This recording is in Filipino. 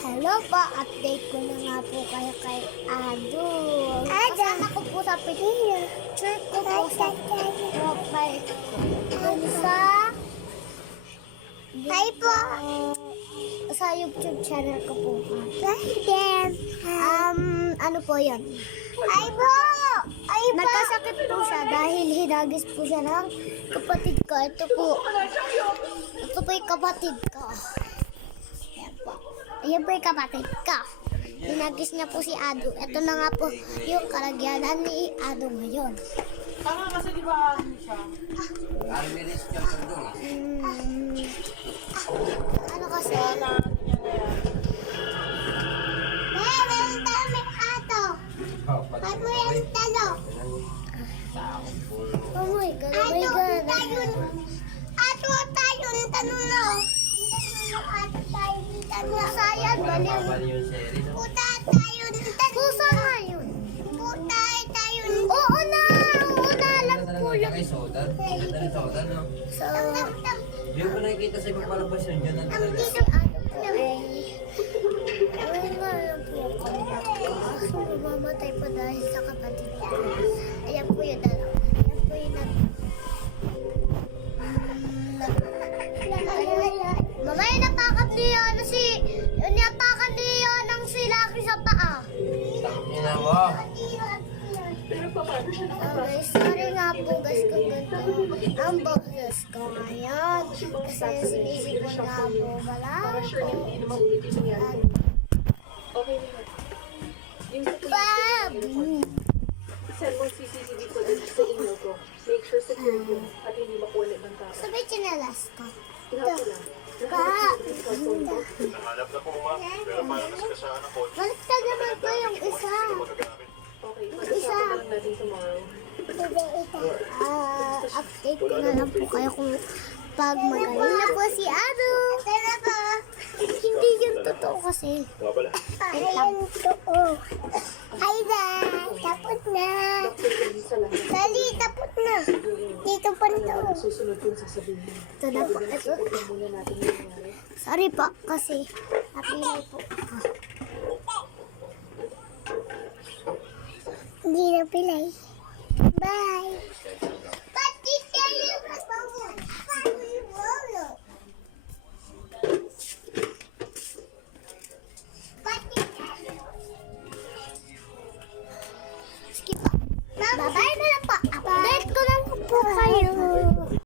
Hello po, update ko na nga po kayo kay Ado. Kasama ko po sa picture ko po sa profile ko. Dun sa hi po! Sa YouTube channel ko po. Ano po yan? Hi po! Nagkasakit po siya dahil hinagis po siya ng kapatid ko. Ito po yung kapatid ko. Ayan po yung kapatid ko. Hinagis niya po si Ado. Ito na nga po yung kalagyanan ni Ado ngayon. Tama kasi di ba siya? Ano kasi? Ang dami Ado. Ay mo yung talo. Oh my God, oh my God. Ato tayo, talo na. Sayang, baliw. Puta tayo. Pusa nga yun. Puta tayo. Oo na, alam ko lang. Soda, no? So, Hindi ko nakikita sa ibang palabas yun. Yun ang ang talaga. dito ay nga lang po ako. Mamatay pa dahil sa kapatid ko. Ayan po yung dalawa. Ayan po yung mamaya natakap niya niyatakan niya ng silaki sa paa. Ina mo. Guys, sorry nga po guys kung ganito ang boses ko ngayon. Kasi sinisipon nga po wala ko. Okay na. Yung sa Bab! send mo CCTV footage sa email ko. Make sure secure yun at hindi makuha ng tao. Sabay chinelas ko. Ihapo lang. Nahanap na po ma, pero parang nasagasaan ang kotse. Balik ka naman po yung isa. Magagamit. Okay, pag-usapan na lang natin tomorrow. Update ko na lang po kayo kung pag magaling na po si Ado. Hindi yun totoo kasi. Nga pala. Ayan totoo. Hi guys, tapos na. Sa lahat. Dali, tapos na. Dito pa ito. Susunod yung sasabihin mo. Ito na po. Ito. Ito muna natin yung nangyari. Sorry po kasi napilay po ako. Hindi napilay. Bye.